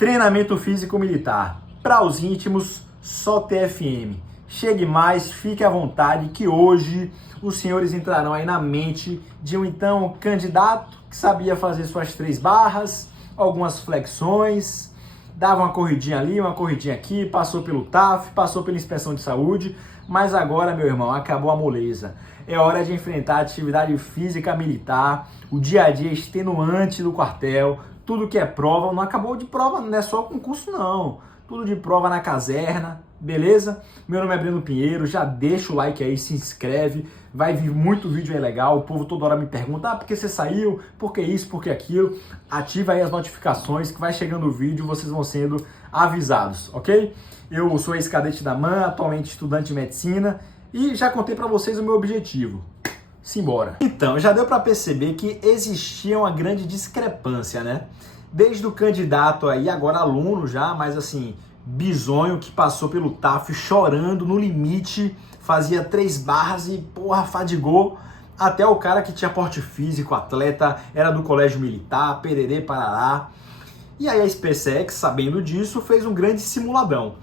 Treinamento físico militar. Para os íntimos, só TFM. Chegue mais, fique à vontade que hoje os senhores entrarão aí na mente de um então candidato que sabia fazer suas 3 barras, algumas flexões, dava uma corridinha ali, uma corridinha aqui, passou pelo TAF, passou pela inspeção de saúde, mas agora, meu irmão, acabou a moleza. É hora de enfrentar a atividade física militar, o dia a dia extenuante do quartel, tudo que é prova, não acabou de prova, não é só concurso não, tudo de prova na caserna, beleza? Meu nome é Breno Pinheiro, já deixa o like aí, se inscreve, vai vir muito vídeo aí legal, o povo toda hora me pergunta, por que você saiu, por que isso, por que aquilo, ativa aí as notificações que vai chegando o vídeo, vocês vão sendo avisados, ok? Eu sou ex-cadete da MAN, atualmente estudante de medicina e já contei pra vocês o meu objetivo. Simbora. Então, já deu para perceber que existia uma grande discrepância, né? Desde o candidato aí, agora aluno já, mas assim, bizonho que passou pelo TAF chorando no limite, fazia 3 barras e porra, fadigou, até o cara que tinha porte físico, atleta, era do colégio militar, pererê, parará. E aí a SpaceX, sabendo disso, fez um grande simuladão.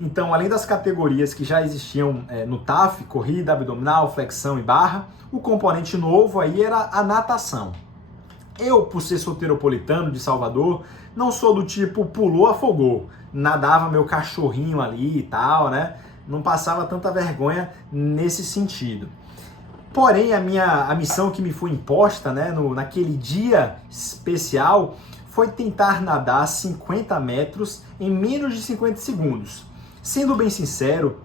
Então, além das categorias que já existiam no TAF, corrida, abdominal, flexão e barra, o componente novo aí era a natação. Eu, por ser soteropolitano de Salvador, não sou do tipo pulou, afogou. Nadava meu cachorrinho ali e tal, né? Não passava tanta vergonha nesse sentido. Porém, a missão que me foi imposta, né, naquele dia especial, foi tentar nadar 50 metros em menos de 50 segundos. Sendo bem sincero,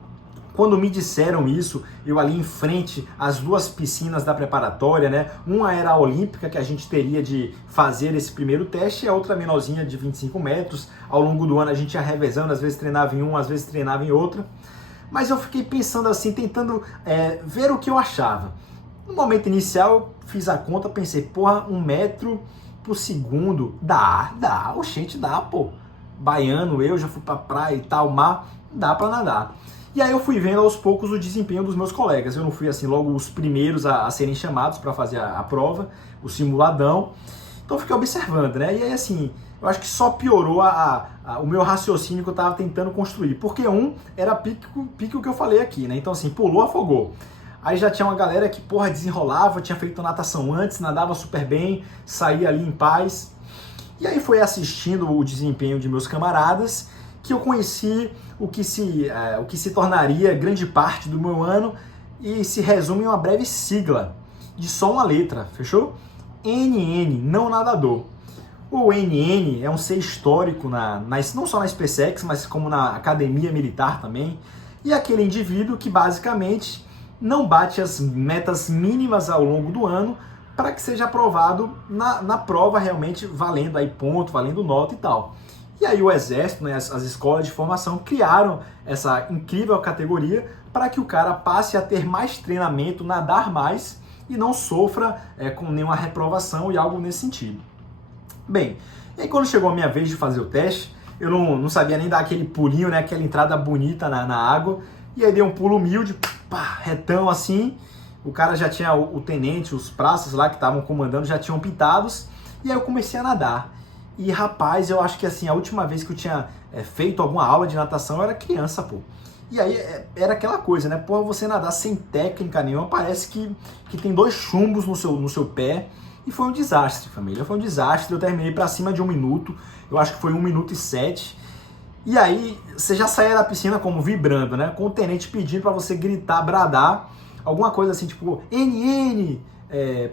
quando me disseram isso, eu ali em frente às 2 piscinas da preparatória, né? Uma era a olímpica, que a gente teria de fazer esse primeiro teste, e a outra menorzinha de 25 metros. Ao longo do ano a gente ia revezando, às vezes treinava em uma, às vezes treinava em outra. Mas eu fiquei pensando assim, tentando ver o que eu achava. No momento inicial eu fiz a conta, pensei, porra, 1 metro por segundo, dá, oxente, dá, pô. Baiano, eu já fui pra praia e tal, mar, dá pra nadar. E aí eu fui vendo aos poucos o desempenho dos meus colegas. Eu não fui assim logo os primeiros a serem chamados para fazer a prova, o simuladão. Então eu fiquei observando, né? E aí assim, eu acho que só piorou o meu raciocínio que eu tava tentando construir. Porque era pique o que eu falei aqui, né? Então assim, pulou, afogou. Aí já tinha uma galera que, porra, desenrolava, tinha feito natação antes, nadava super bem, saía ali em paz. E aí foi assistindo o desempenho de meus camaradas que eu conheci o que se tornaria grande parte do meu ano e se resume em uma breve sigla de só uma letra, fechou? NN, não nadador. O NN é um ser histórico não só na SpaceX, mas como na academia militar também, e aquele indivíduo que basicamente não bate as metas mínimas ao longo do ano para que seja aprovado na prova realmente valendo aí ponto, valendo nota e tal. E aí o Exército, né, as escolas de formação criaram essa incrível categoria para que o cara passe a ter mais treinamento, nadar mais e não sofra com nenhuma reprovação e algo nesse sentido. Bem, e aí quando chegou a minha vez de fazer o teste, eu não sabia nem dar aquele pulinho, né, aquela entrada bonita na água, e aí dei um pulo humilde, pá, retão assim. O cara já tinha, o tenente, os praças lá que estavam comandando já tinham pitados, e aí eu comecei a nadar. E rapaz, eu acho que assim, a última vez que eu tinha feito alguma aula de natação eu era criança, pô. E aí era aquela coisa, né? Pô, você nadar sem técnica nenhuma, parece que tem 2 chumbos no seu pé. E foi um desastre, família, foi um desastre. Eu terminei pra cima de 1 minuto, eu acho que foi 1 minuto e 7. E aí, você já saía da piscina como vibrando, né? Com o tenente pedindo pra você gritar, bradar, alguma coisa assim, tipo, NN,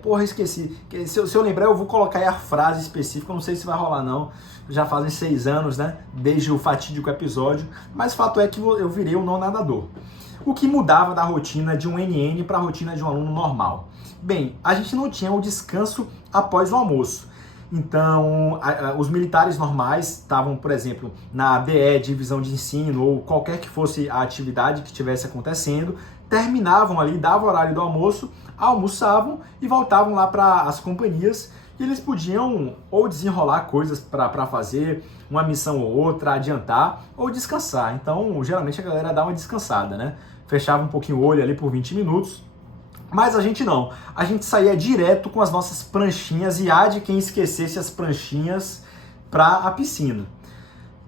porra, esqueci. Se eu lembrar, eu vou colocar aí a frase específica, não sei se vai rolar não. Já fazem 6 anos, né? Desde o fatídico episódio. Mas o fato é que eu virei um não nadador. O que mudava da rotina de um NN para a rotina de um aluno normal? Bem, a gente não tinha o descanso após o almoço. Então, os militares normais estavam, por exemplo, na DE, divisão de ensino, ou qualquer que fosse a atividade que estivesse acontecendo, terminavam ali, dava o horário do almoço, almoçavam e voltavam lá para as companhias, e eles podiam ou desenrolar coisas para fazer, uma missão ou outra, adiantar, ou descansar. Então, geralmente a galera dá uma descansada, né? Fechava um pouquinho o olho ali por 20 minutos, mas a gente não. A gente saía direto com as nossas pranchinhas e há de quem esquecesse as pranchinhas para a piscina.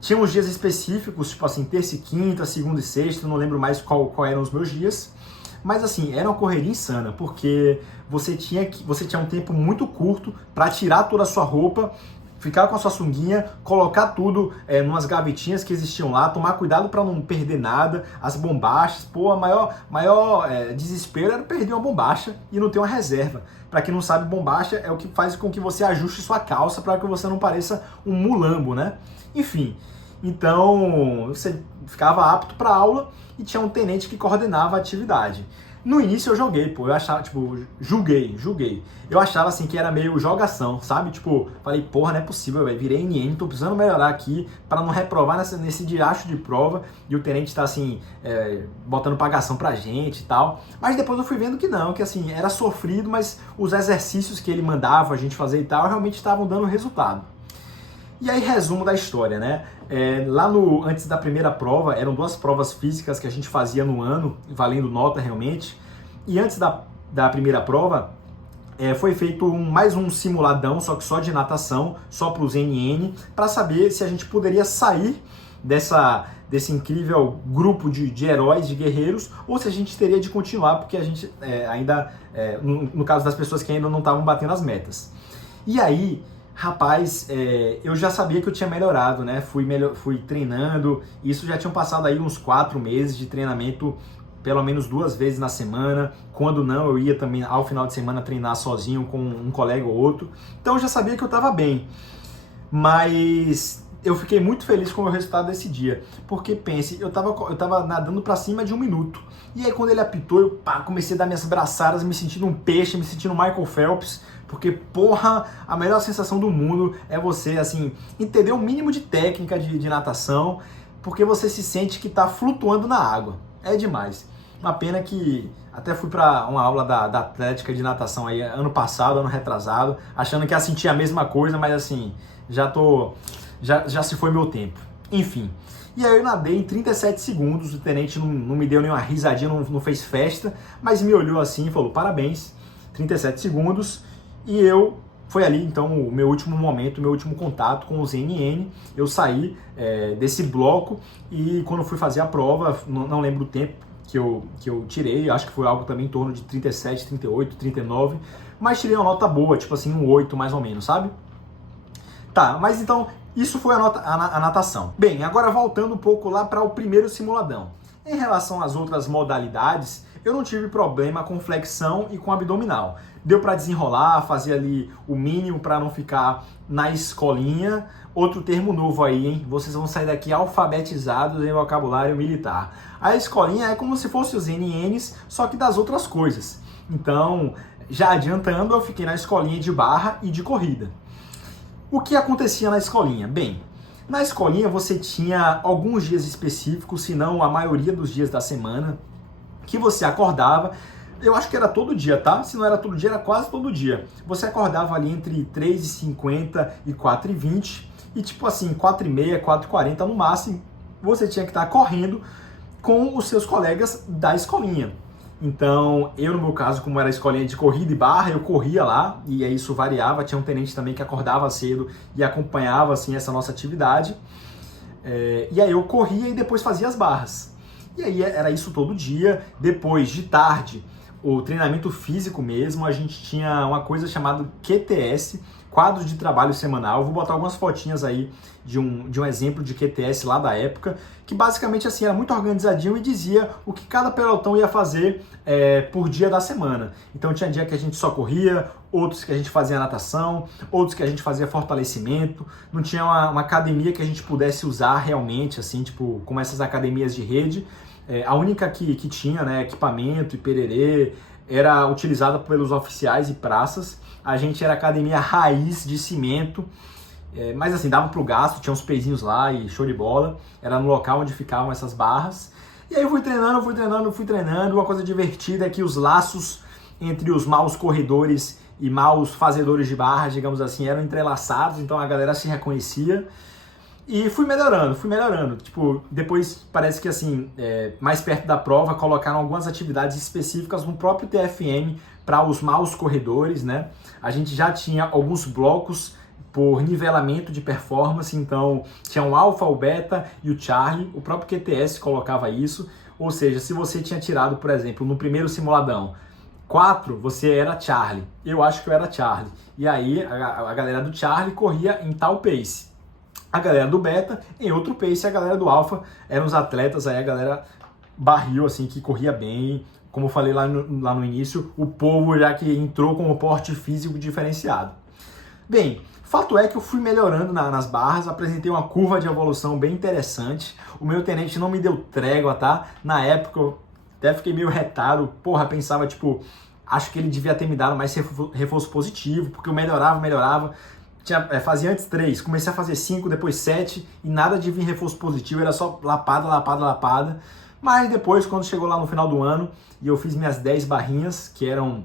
Tinha uns dias específicos, tipo assim, terça e quinta, segunda e sexta, não lembro mais qual eram os meus dias. Mas assim, era uma correria insana, porque você tinha um tempo muito curto para tirar toda a sua roupa, ficar com a sua sunguinha, colocar tudo numas gavetinhas que existiam lá, tomar cuidado para não perder nada, as bombachas. Pô, a maior desespero era perder uma bombacha e não ter uma reserva. Para quem não sabe, bombacha é o que faz com que você ajuste sua calça para que você não pareça um mulambo, né? Enfim, então você ficava apto para aula e tinha um tenente que coordenava a atividade. No início eu joguei, pô, eu achava, tipo, julguei. Eu achava, assim, que era meio jogação, sabe? Tipo, falei, porra, não é possível, velho, virei NN, tô precisando melhorar aqui para não reprovar nesse diacho de prova e o tenente tá, assim, botando pagação pra gente e tal. Mas depois eu fui vendo que não, que, assim, era sofrido, mas os exercícios que ele mandava a gente fazer e tal realmente estavam dando resultado. E aí, resumo da história, né? Antes da primeira prova, eram 2 provas físicas que a gente fazia no ano, valendo nota realmente. E antes da primeira prova, foi feito mais um simuladão, só que só de natação, só para os NN, para saber se a gente poderia sair desse incrível grupo de heróis, de guerreiros, ou se a gente teria de continuar, porque a gente ainda, no caso das pessoas que ainda não estavam batendo as metas. E aí, rapaz, eu já sabia que eu tinha melhorado, né? Fui treinando, isso já tinham passado aí uns 4 meses de treinamento, pelo menos 2 vezes na semana. Quando não, eu ia também ao final de semana treinar sozinho com um colega ou outro. Então eu já sabia que eu estava bem. Mas eu fiquei muito feliz com o resultado desse dia, porque pense, eu tava nadando para cima de 1 minuto. E aí quando ele apitou, eu comecei a dar minhas braçadas, me sentindo um peixe, me sentindo Michael Phelps. Porque, porra, a melhor sensação do mundo é você, assim, entender o mínimo de técnica de natação, porque você se sente que tá flutuando na água. É demais. Uma pena que até fui para uma aula da Atlética de natação aí ano passado, ano retrasado, achando que ia sentir a mesma coisa, mas assim, já se foi meu tempo. Enfim. E aí eu nadei em 37 segundos, o tenente não me deu nenhuma risadinha, não fez festa, mas me olhou assim e falou, parabéns, 37 segundos. E foi ali, então, o meu último momento, o meu último contato com os NN. Eu saí desse bloco e quando fui fazer a prova, não lembro o tempo que eu tirei, acho que foi algo também em torno de 37, 38, 39, mas tirei uma nota boa, tipo assim, um 8 mais ou menos, sabe? Tá, mas então, isso foi a natação. Bem, agora voltando um pouco lá para o primeiro simuladão. Em relação às outras modalidades, eu não tive problema com flexão e com abdominal. Deu para desenrolar, fazer ali o mínimo para não ficar na escolinha. Outro termo novo aí, hein? Vocês vão sair daqui alfabetizados em vocabulário militar. A escolinha é como se fosse os NNs, só que das outras coisas. Então, já adiantando, eu fiquei na escolinha de barra e de corrida. O que acontecia na escolinha? Bem, na escolinha você tinha alguns dias específicos, se não a maioria dos dias da semana, que você acordava, eu acho que era todo dia, tá? Se não era todo dia, era quase todo dia. Você acordava ali entre 3h50 e 4h20 e tipo assim, 4h30, 4h40 no máximo, você tinha que estar correndo com os seus colegas da escolinha. Então, eu no meu caso, como era a escolinha de corrida e barra, eu corria lá, e aí isso variava, tinha um tenente também que acordava cedo e acompanhava assim essa nossa atividade. E aí eu corria e depois fazia as barras. E aí era isso todo dia. Depois, de tarde, o treinamento físico mesmo, a gente tinha uma coisa chamada QTS, quadro de trabalho semanal. Eu vou botar algumas fotinhas aí de um exemplo de QTS lá da época, que basicamente assim era muito organizadinho e dizia o que cada pelotão ia fazer por dia da semana. Então tinha dia que a gente só corria, outros que a gente fazia natação, outros que a gente fazia fortalecimento. Não tinha uma academia que a gente pudesse usar realmente, assim, tipo, como essas academias de rede. A única que tinha, né, equipamento e pererê era utilizada pelos oficiais e praças. A gente era academia raiz de cimento, mas assim, dava pro gasto, tinha uns pezinhos lá e show de bola. Era no local onde ficavam essas barras. E aí eu fui treinando. Uma coisa divertida é que os laços entre os maus corredores e maus fazedores de barra, digamos assim, eram entrelaçados, então a galera se reconhecia. E fui melhorando. Tipo, depois parece que assim, mais perto da prova, colocaram algumas atividades específicas no próprio TFM para os maus corredores, né? A gente já tinha alguns blocos por nivelamento de performance, então tinha o alfa, o beta e o Charlie, o próprio QTS colocava isso, ou seja, se você tinha tirado, por exemplo, no primeiro simuladão, 4, você era Charlie, eu acho que eu era Charlie, e aí a galera do Charlie corria em tal pace, a galera do beta em outro pace, a galera do alfa eram os atletas, aí a galera barril, assim, que corria bem, como eu falei lá no início, o povo já que entrou com um porte físico diferenciado. Bem, fato é que eu fui melhorando nas barras, apresentei uma curva de evolução bem interessante, o meu tenente não me deu trégua, tá? Na época eu até fiquei meio retado, porra, pensava, tipo, acho que ele devia ter me dado mais reforço positivo, porque eu melhorava, fazia antes 3, comecei a fazer 5, depois 7, e nada de vir reforço positivo, era só lapada, mas depois, quando chegou lá no final do ano, e eu fiz minhas 10 barrinhas, que eram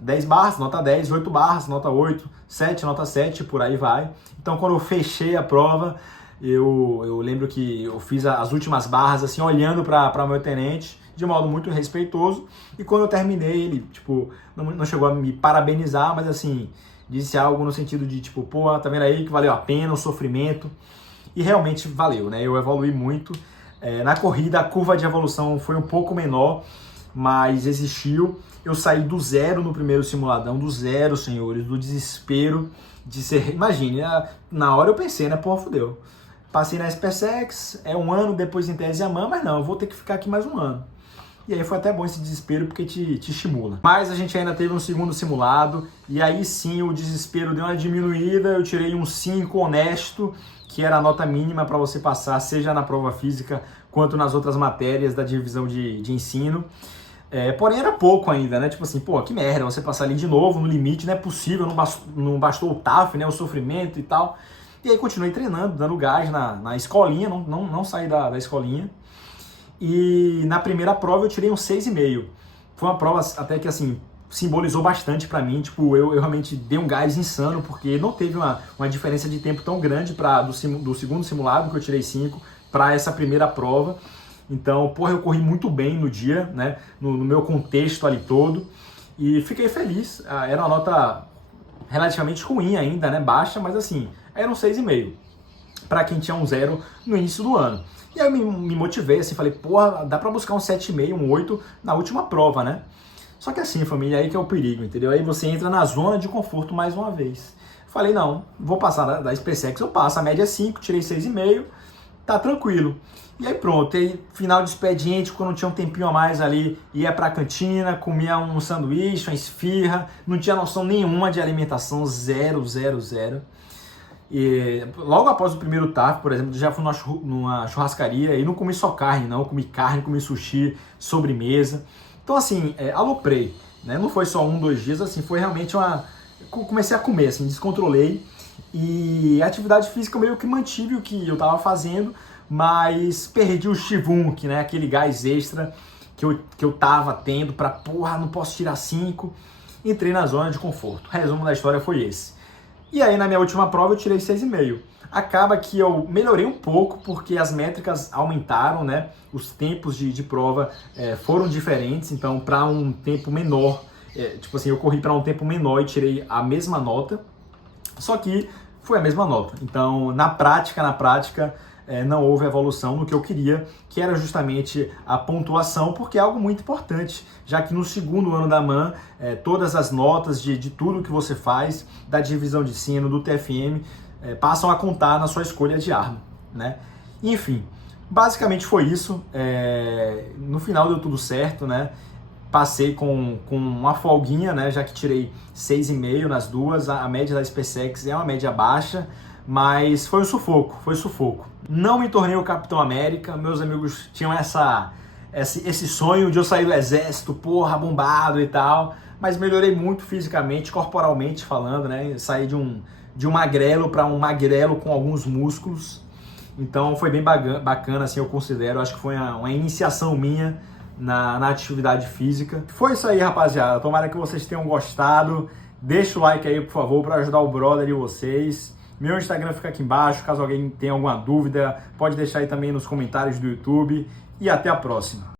10 barras, nota 10, 8 barras, nota 8, 7, nota 7, por aí vai. Então, quando eu fechei a prova, eu lembro que eu fiz as últimas barras, assim, olhando para o meu tenente, de modo muito respeitoso, e quando eu terminei, ele, tipo, não chegou a me parabenizar, mas, assim, disse algo no sentido de, tipo, pô, tá vendo aí que valeu a pena o sofrimento, e realmente valeu, né? Eu evolui muito. Na corrida, a curva de evolução foi um pouco menor, mas existiu. Eu saí do 0 no primeiro simuladão, do 0, senhores, do desespero de ser... Imagine, na hora eu pensei, né, pô, fudeu. Passei na SpaceX, 1 ano depois em tese AMAN, mas não, eu vou ter que ficar aqui mais 1 ano. E aí foi até bom esse desespero, porque te estimula. Mas a gente ainda teve um segundo simulado, e aí sim o desespero deu uma diminuída, eu tirei um 5 honesto, que era a nota mínima para você passar, seja na prova física, quanto nas outras matérias da divisão de ensino. Porém era pouco ainda, né? Tipo assim, pô, que merda, você passar ali de novo, no limite, não é possível, não bastou o TAF, né? O sofrimento e tal. E aí continuei treinando, dando gás na escolinha, não saí da escolinha. E na primeira prova eu tirei um 6,5. Foi uma prova até que, assim, simbolizou bastante pra mim, tipo, eu realmente dei um gás insano, porque não teve uma diferença de tempo tão grande do segundo simulado, que eu tirei 5, para essa primeira prova. Então, porra, eu corri muito bem no dia, né, no meu contexto ali todo, e fiquei feliz. Era uma nota relativamente ruim ainda, né, baixa, mas assim, era um 6,5, para quem tinha um 0 no início do ano. E aí eu me motivei, assim, falei, porra, dá pra buscar um 7,5, um 8 na última prova, né? Só que assim, família, aí que é o perigo, entendeu? Aí você entra na zona de conforto mais uma vez. Falei, não, vou passar da SpaceX, eu passo, a média é 5, tirei 6,5, tá tranquilo. E aí pronto, aí final de expediente, quando tinha um tempinho a mais ali, ia pra cantina, comia um sanduíche, uma esfirra, não tinha noção nenhuma de alimentação, zero. E logo após o primeiro TAF, por exemplo, já fui numa churrascaria e não comi só carne, não, comi carne, comi sushi, sobremesa. Então assim, aloprei, né? Não foi só 1, 2 dias, assim, foi realmente comecei a comer, assim, descontrolei. E a atividade física meio que mantive o que eu tava fazendo, mas perdi o Shivunk, né? Aquele gás extra que eu tava tendo pra, porra, não posso tirar 5. Entrei na zona de conforto. O resumo da história foi esse. E aí na minha última prova eu tirei 6,5. Acaba que eu melhorei um pouco porque as métricas aumentaram, né? Os tempos de prova foram diferentes, então para um tempo menor, tipo assim, eu corri para um tempo menor e tirei a mesma nota, só que foi a mesma nota. Então na prática, não houve evolução no que eu queria, que era justamente a pontuação, porque é algo muito importante, já que no segundo ano da MAN, todas as notas de tudo que você faz, da divisão de ensino, do TFM, passam a contar na sua escolha de arma, né? Enfim, basicamente foi isso. No final deu tudo certo, né? Passei com uma folguinha, né? Já que tirei 6,5 nas duas, a média da SpaceX é uma média baixa, mas foi sufoco. Não me tornei o Capitão América, meus amigos tinham esse sonho de eu sair do exército, porra, bombado e tal, mas melhorei muito fisicamente, corporalmente falando, né? Saí de um magrelo para um magrelo com alguns músculos, então foi bem bacana, assim, eu considero, acho que foi uma iniciação minha na atividade física. Foi isso aí, rapaziada, tomara que vocês tenham gostado, deixa o like aí, por favor, para ajudar o brother de vocês. Meu Instagram fica aqui embaixo, caso alguém tenha alguma dúvida, pode deixar aí também nos comentários do YouTube. E até a próxima.